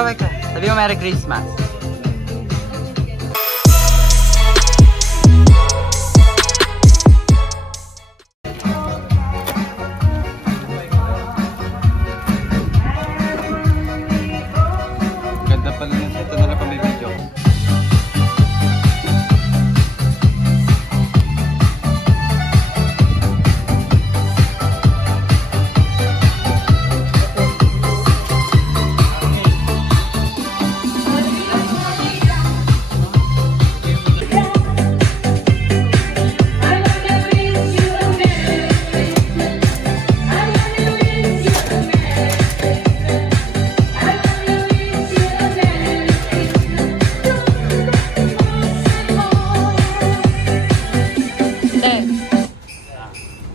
Mega. Sabi mo Merry Christmas. Ganda pala ng ito na lang pa may video.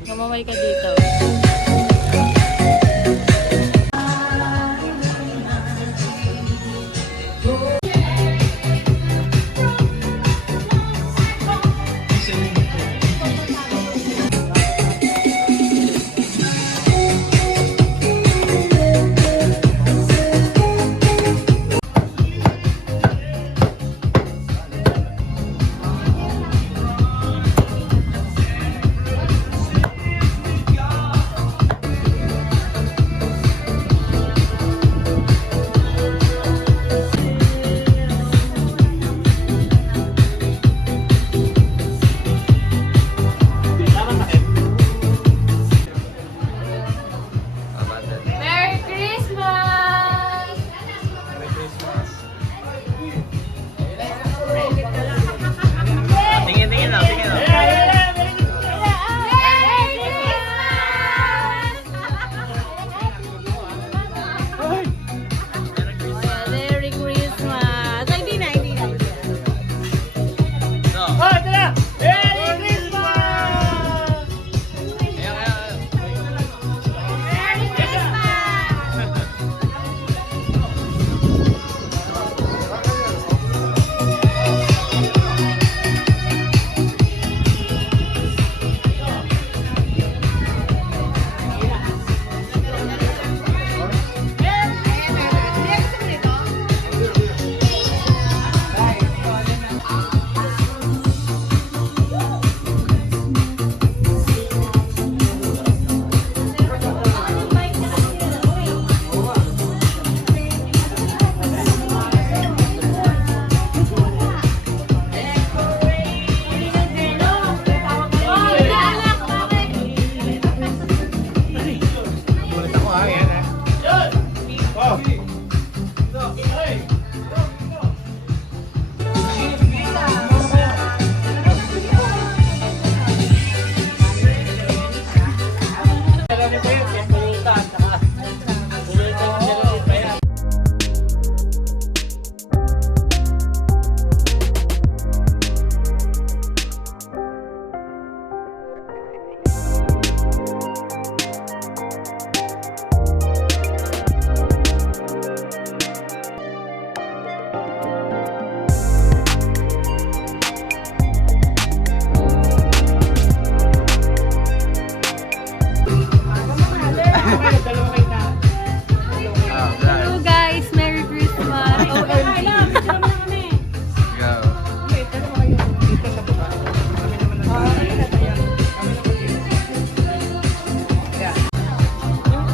Mamamay ka dito. Merry Christmas! Tingin lang. Merry Christmas! Ay, hindi na. Merry Christmas! Hello guys, Merry Christmas!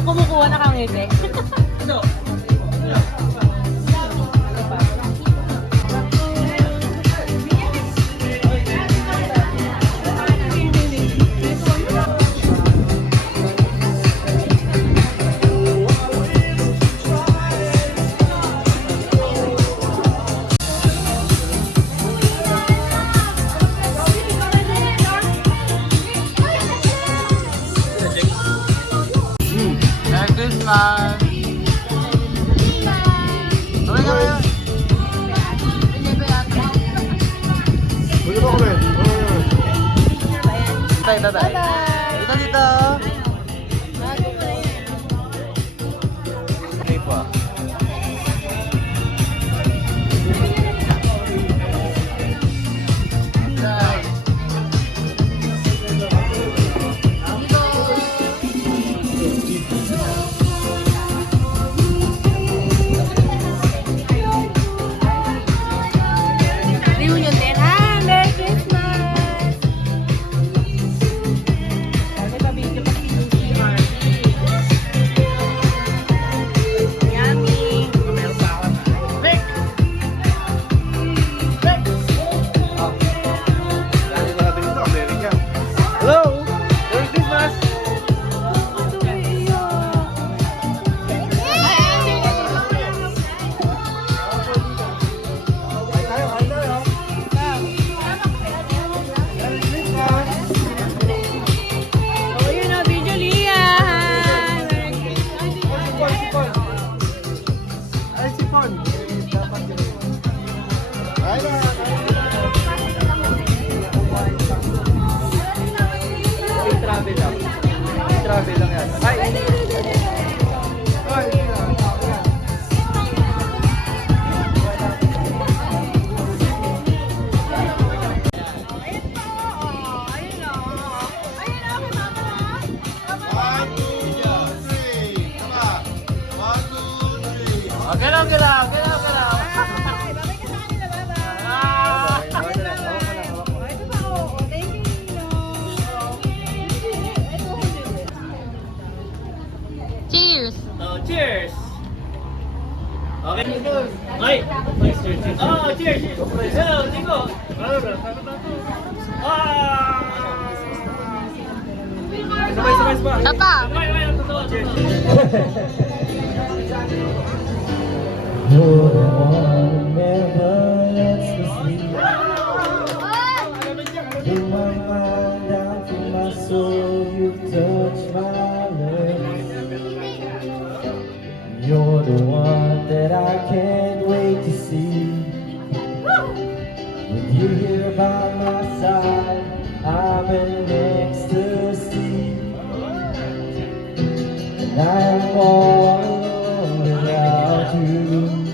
Kumukuha na kang ngiti. Merry Christmas! Tuloy ka ngayon. Tatay. Dito. Okay po. Cheers! Oh, cheers! Okay. Ay! Oh, cheers! Hello, Tico! Ah! Sabay! Tapa! You're the one who never lets me sleep. In my mind, down to my soul, you touch my lips. You're the one that I can't wait to see. When you're here by my side, I'm in ecstasy. And I'm all alone without you.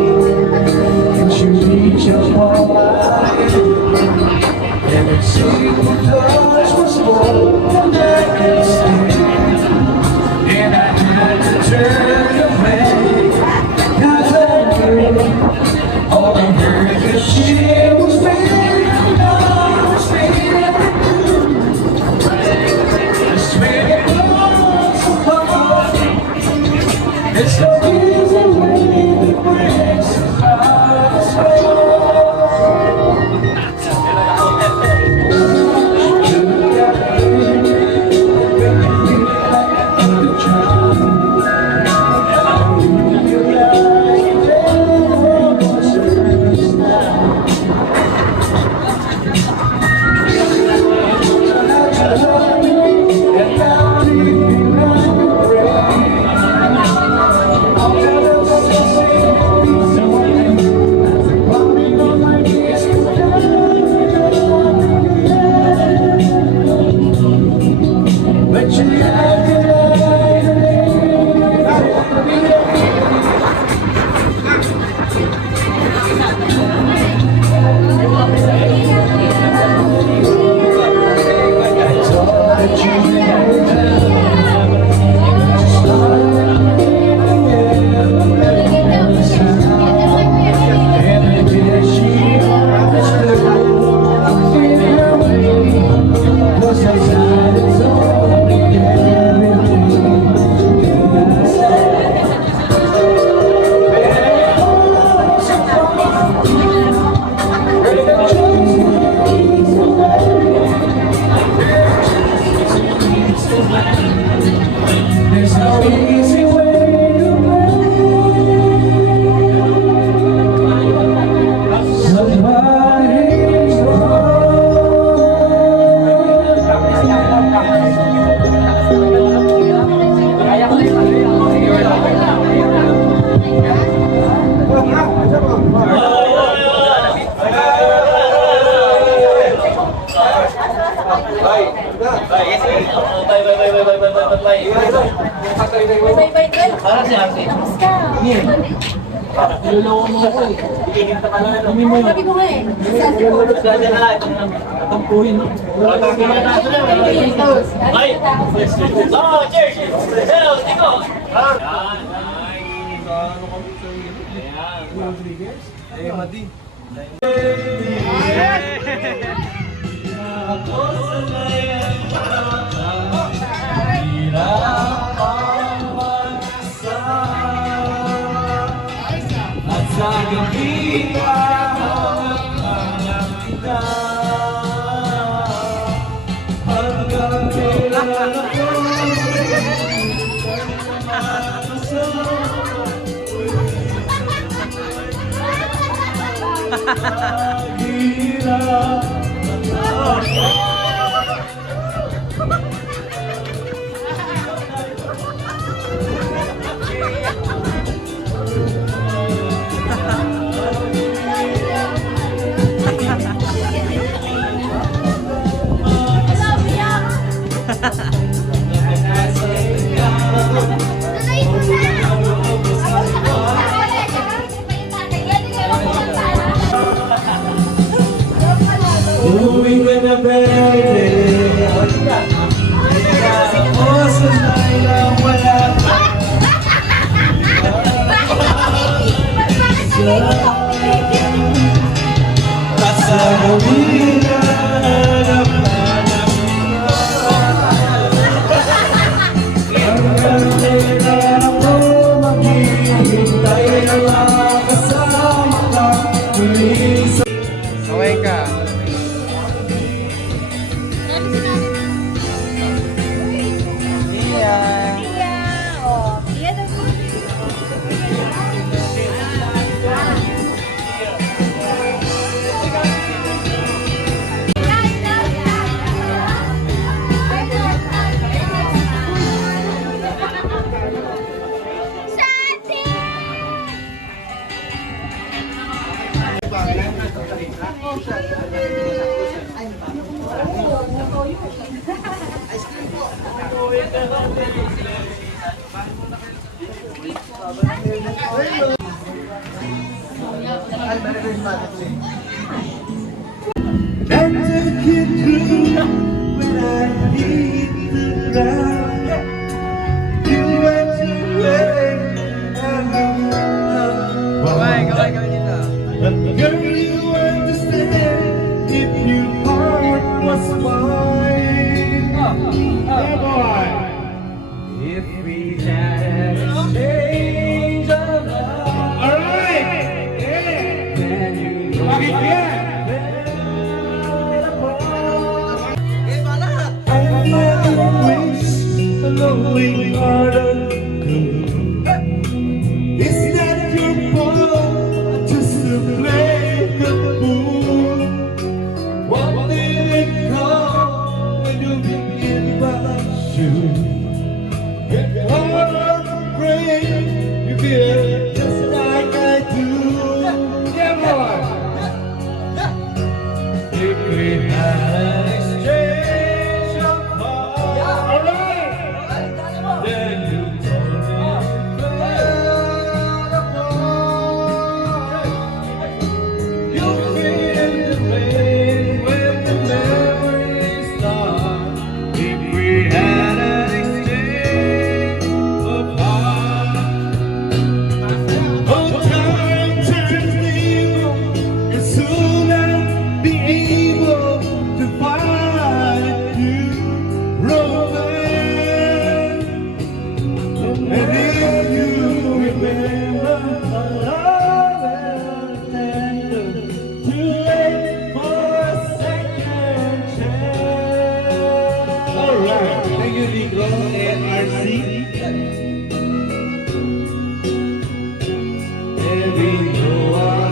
Can't you reach upon my hand and see the touch was more than I can stand? And I had to turn away, 'cause I knew all I heard that she was made and I was made. I swear it was apart. It's the easy way that breaks us apart. There's no easy way to play. Somebody's Para si Ate. Niloloko mo ako eh. Ikinita ka na. Sabi ko nga eh. Sabi na lang. Tampuhin. Ay! Oh, cheers! Hello, Tico! Yan, nice. at sa gabi hanap kita hanggang kailan ako Uwi ka na, baby. And took you through when I hit the ground. You went away and Gaway dito. girl, you understand if your heart was mine. Yeah, boy. If we had exchange of love. All right. Yeah. Then you bakit yan? I never wish a lonely heart could. It's not your fault just to play the fool. What did it call when you begin by shoe? Get hard to break, you feel just like I do. Yeah, boy. If we had an exchange of hearts, all right. Then you told me fell apart. You feel the pain when the memories start. If we had an exchange of hearts, oh, time turns evil, and soon I'll be able to find you romance. And if you remember a love and tender, too late for a second chance. All right, thank you, Nico and RC. And we know I'll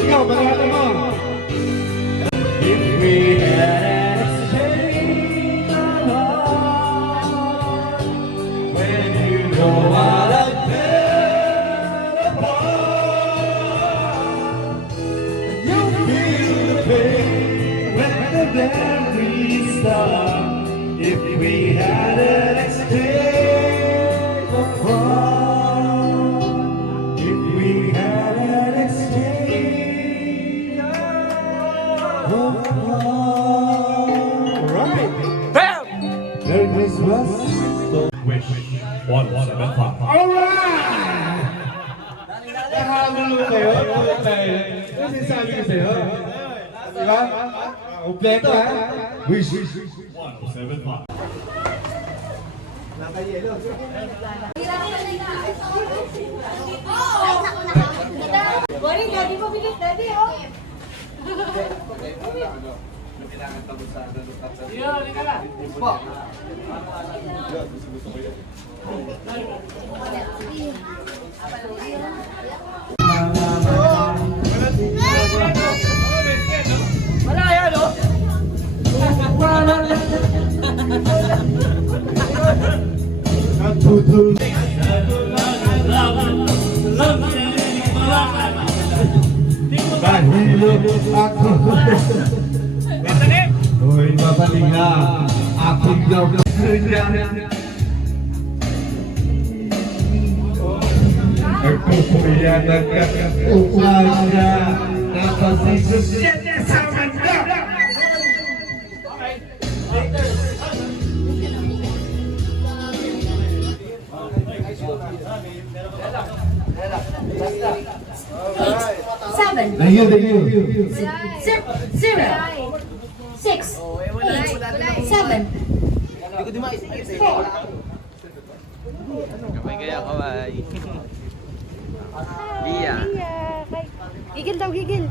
Ikaw, balata mo. If we had exchanged our hearts, when you know what I fell apart, you feel the pain when the memories start. If we had an exchange of hearts, if we had an exchange of hearts, right? Bam! Merry Christmas. Wish 175. Alright! Nakagulo kayo? Ano sinasabi ko sa'yo? Diba? Kompleto ha? Wish. 175. Boring, daddy mo bilis, daddy, oh. Wala yan, oh. Tutol. Dahil ako. Hoy, mapalinga. Aking daw na. Nagpupuya na kakapupay niya. Napasisusya niya sa manda. Seven. Thank you. Zero. 6. 8. 7. Kamay kaya, kamay. Iya. Gigil daw, gigil.